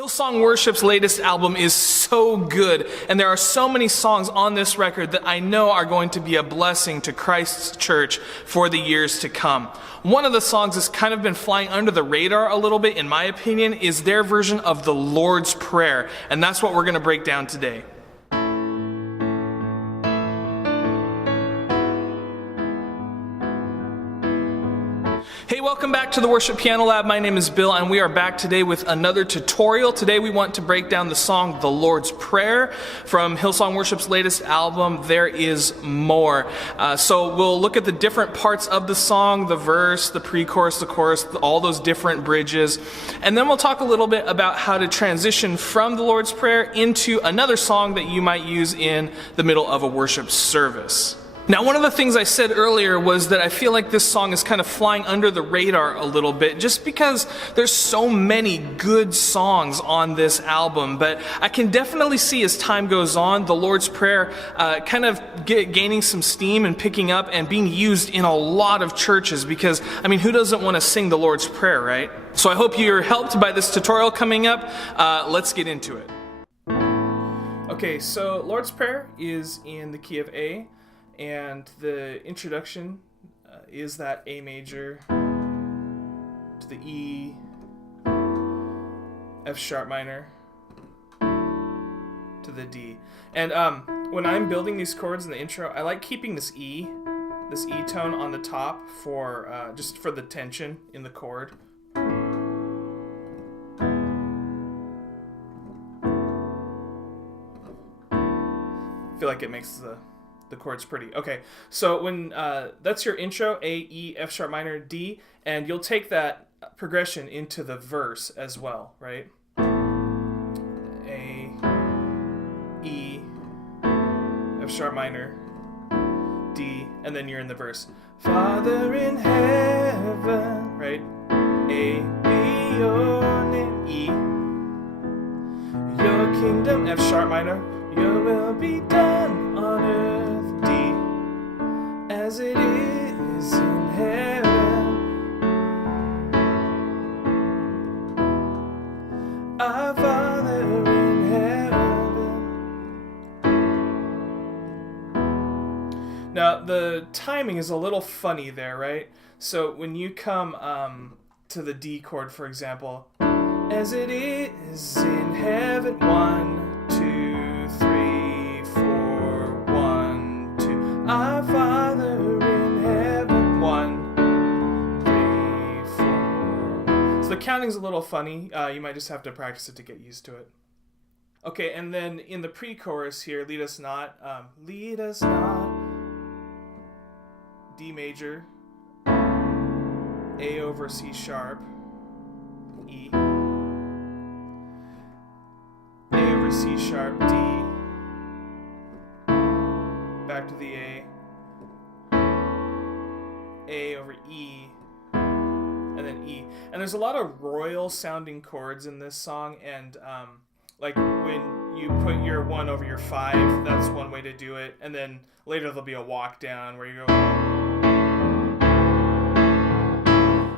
Hillsong Worship's latest album is so good, and there are so many songs on this record that I know are going to be a blessing to Christ's church for the years to come. One of the songs that's kind of been flying under the radar a little bit, in my opinion, is their version of the Lord's Prayer, and that's what we're going to break down today. Hey, welcome back to the Worship Piano Lab. My name is Bill, and we are back today with another tutorial. Today we want to break down the song, The Lord's Prayer, from Hillsong Worship's latest album, There Is More. So we'll look at the different parts of the song, the verse, the pre-chorus, the chorus, all those different bridges. And then we'll talk a little bit about how to transition from the Lord's Prayer into another song that you might use in the middle of a worship service. Now, one of the things I said earlier was that I feel like this song is kind of flying under the radar a little bit just because there's so many good songs on this album. But I can definitely see as time goes on, the Lord's Prayer kind of gaining some steam and picking up and being used in a lot of churches because, I mean, who doesn't want to sing the Lord's Prayer, right? So I hope you're helped by this tutorial coming up. Let's get into it. Okay, so Lord's Prayer is in the key of A. And the introduction is that A major to the E, F sharp minor to the D. And when I'm building these chords in the intro, I like keeping this E tone on the top for just for the tension in the chord. I feel like it makes the chord's pretty. Okay, so when that's your intro, A, E, F sharp minor, D, and you'll take that progression into the verse as well, right? A, E, F sharp minor, D, and then you're in the verse. Father in heaven, right? A, B, your name, E, your kingdom, F sharp minor, your will be done on earth, D, as it is in heaven. Our Father in heaven. Now, the timing is a little funny there, right? So when you come to the D chord, for example, as it is in heaven, 1, 2, 3, 4, 1, 2. Our Father in heaven, 1, 3, 4. So the counting's a little funny. You might just have to practice it to get used to it. Okay, and then in the pre-chorus here, lead us not, D major, A over C sharp, E, C sharp, D, back to the A over E, and then E. And there's a lot of royal sounding chords in this song, and like when you put your 1 over your 5, that's one way to do it, and then later there'll be a walk down where you go,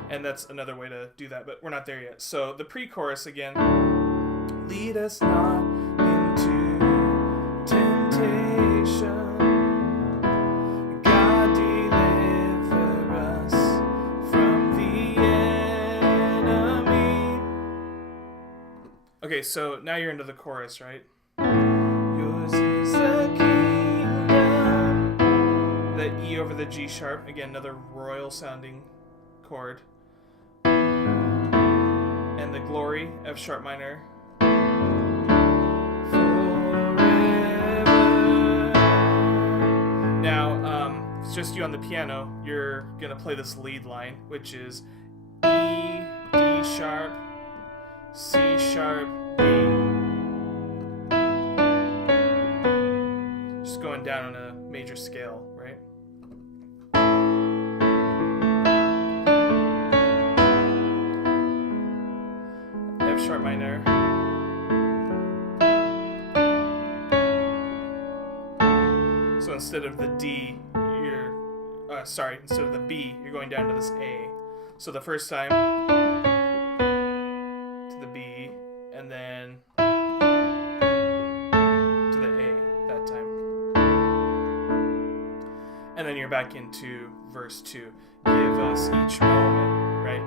and that's another way to do that, but we're not there yet. So the pre-chorus again, lead us not into temptation, God deliver us from the enemy. Okay, so now you're into the chorus, right? Yours is the kingdom. The E over the G sharp, again, another royal sounding chord. And the glory, F sharp minor. It's just you on the piano. You're gonna play this lead line, which is E, D sharp, C sharp, B. Just going down on a major scale, right? F sharp minor. So instead of the D, instead of the B, you're going down to this A. So the first time to the B, and then then to the A that time. And then you're back into verse 2. Give us each moment, right?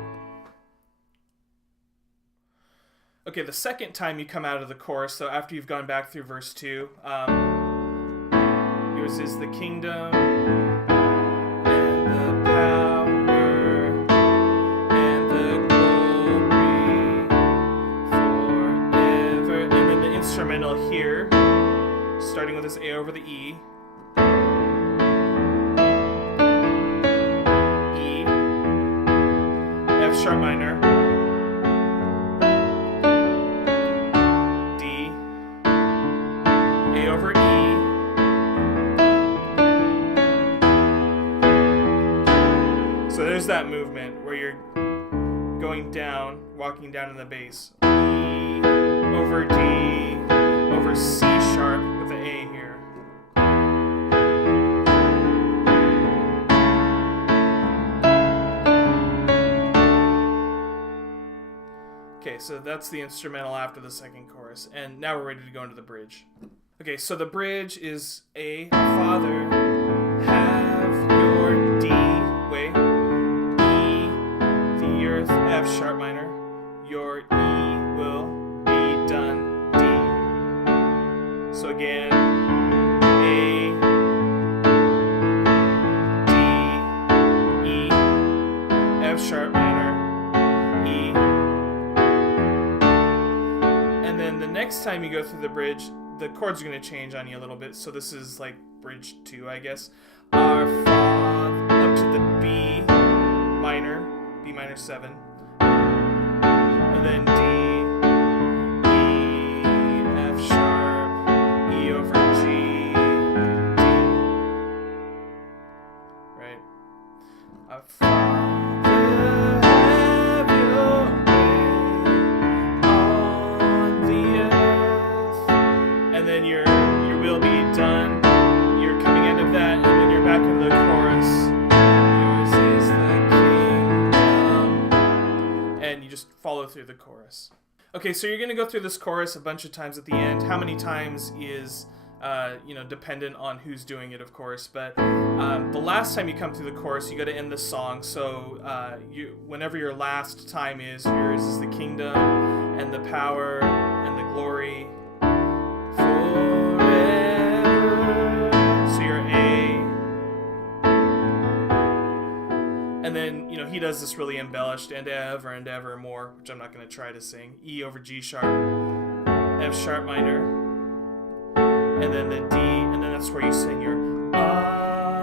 Okay, the second time you come out of the chorus, so after you've gone back through verse 2, yours is the kingdom and the power and the glory forever. And then the instrumental here, starting with this A over the E. E, F sharp minor, D, A over E, so there's that movement where you're going down, walking down in the bass. E over D over C sharp with the A here. Okay, so that's the instrumental after the second chorus, and now we're ready to go into the bridge. Okay, so the bridge is A, Father, have your D, way, E, the earth, F sharp minor, your E will be done, D. So again, A, D, E, F sharp minor, E. And then the next time you go through the bridge, the chords are going to change on you a little bit. So this is like bridge 2, I guess. Our Father, up to the B minor 7. And then D, E, F sharp, E over G, D. Right? Our Father, have your way on the earth. And then your will be done. You're coming out of that, and then you're back in the chorus. Yours is the kingdom. And you just follow through the chorus. Okay, so you're going to go through this chorus a bunch of times at the end. How many times is dependent on who's doing it, of course. But the last time you come through the chorus, you got to end the song. So whenever your last time is, yours is the kingdom and the power and the glory forever. So you're A. And then, he does this really embellished and evermore, which I'm not going to try to sing. E over G sharp, F sharp minor, and then the D, and then that's where you sing your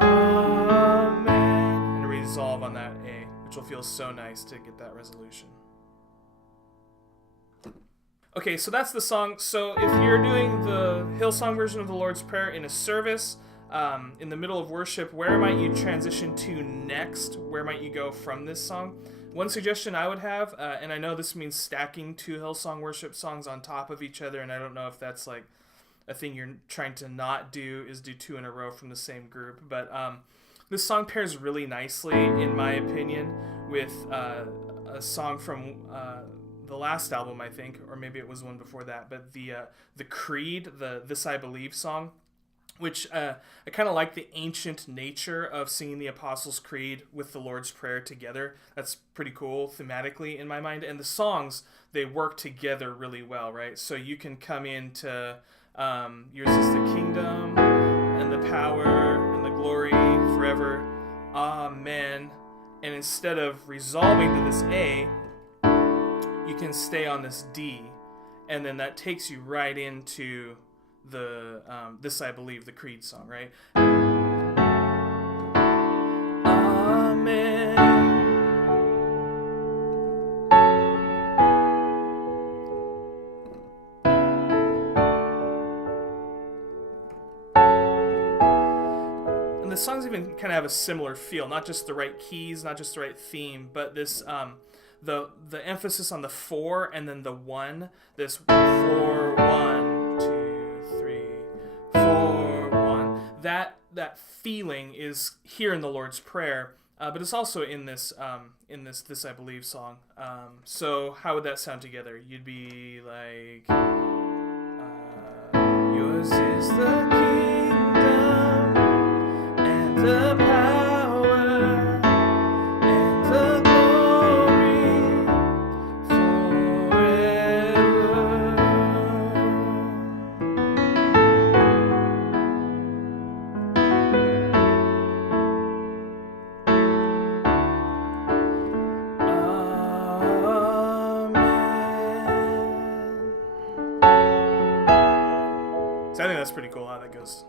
Amen, and resolve on that A, which will feel so nice to get that resolution. Okay, so that's the song. So if you're doing the Hillsong version of the Lord's Prayer in a service, in the middle of worship, where might you transition to next? Where might you go from this song? One suggestion I would have, and I know this means stacking 2 Hillsong Worship songs on top of each other, and I don't know if that's like a thing you're trying to not do, is do 2 in a row from the same group. But this song pairs really nicely, in my opinion, with a song from the last album, I think, or maybe it was one before that, but the Creed, the This I Believe song, which I kind of like the ancient nature of singing the Apostles' Creed with the Lord's Prayer together. That's pretty cool thematically in my mind. And the songs, they work together really well, right? So you can come into yours is the kingdom and the power and the glory forever. Amen. And instead of resolving to this A, you can stay on this D. And then that takes you right into the This I Believe, the Creed song, right? Amen. And the songs even kind of have a similar feel, not just the right keys, not just the right theme, but this the emphasis on the 4 and then the 1, this 4 1 2 3 4 1, that feeling is here in the Lord's Prayer, but it's also in this This I Believe song. So how would that sound together? You'd be like, yours is the kingdom and the power and the glory forever. So I think that's pretty cool how that goes.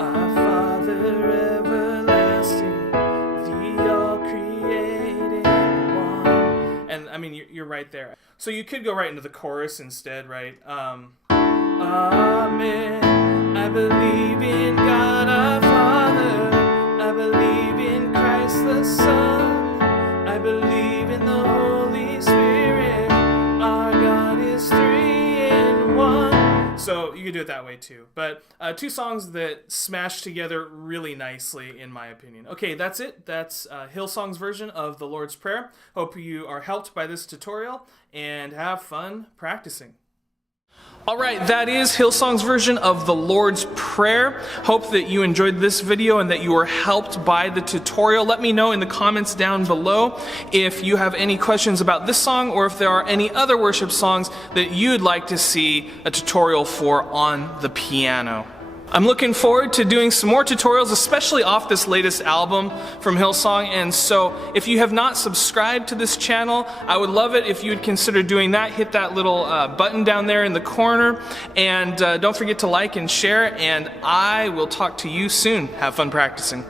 Our Father everlasting, the all-created one. And I mean, you're right there. So you could go right into the chorus instead, right? Amen. I believe in God our Father. I believe in Christ the Son. I believe in the Holy Spirit. Our God is 3 in 1. So you could do it that way too. But 2 songs that smash together really nicely, in my opinion. Okay, that's it. That's Hillsong's version of the Lord's Prayer. Hope you are helped by this tutorial and have fun practicing. All right, that is Hillsong's version of the Lord's Prayer. Hope that you enjoyed this video and that you were helped by the tutorial. Let me know in the comments down below if you have any questions about this song or if there are any other worship songs that you'd like to see a tutorial for on the piano. I'm looking forward to doing some more tutorials, especially off this latest album from Hillsong. And so if you have not subscribed to this channel, I would love it if you would consider doing that. Hit that little button down there in the corner. And don't forget to like and share. And I will talk to you soon. Have fun practicing.